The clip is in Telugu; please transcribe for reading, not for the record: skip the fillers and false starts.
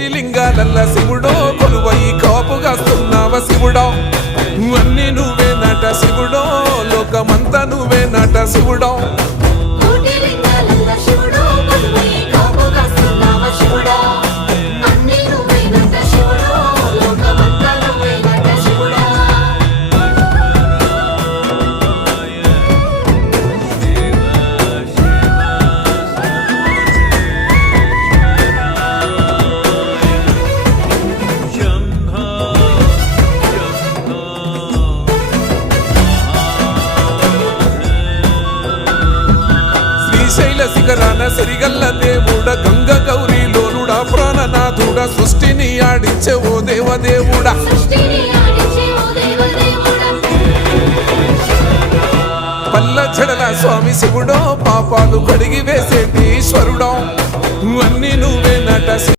కోటి లింగాలల్ల శివుడో కొలువై కాపుగాస్తున్నావ శివుడో అన్ని నువ్వే నట శివుడో లోకమంతా నువ్వే నట శివుడో శైల శిఖరాన సిరిగల్ల దేవుడ గంగ గౌరీలోనుడా ప్రాణనాథుడ సృష్టిని ఆడించే ఓ దేవదేవుడా పల్ల జడల స్వామి శివుడో పాపాలు కడిగి వేసేటి ఈశ్వరుడో అన్ని నువ్వే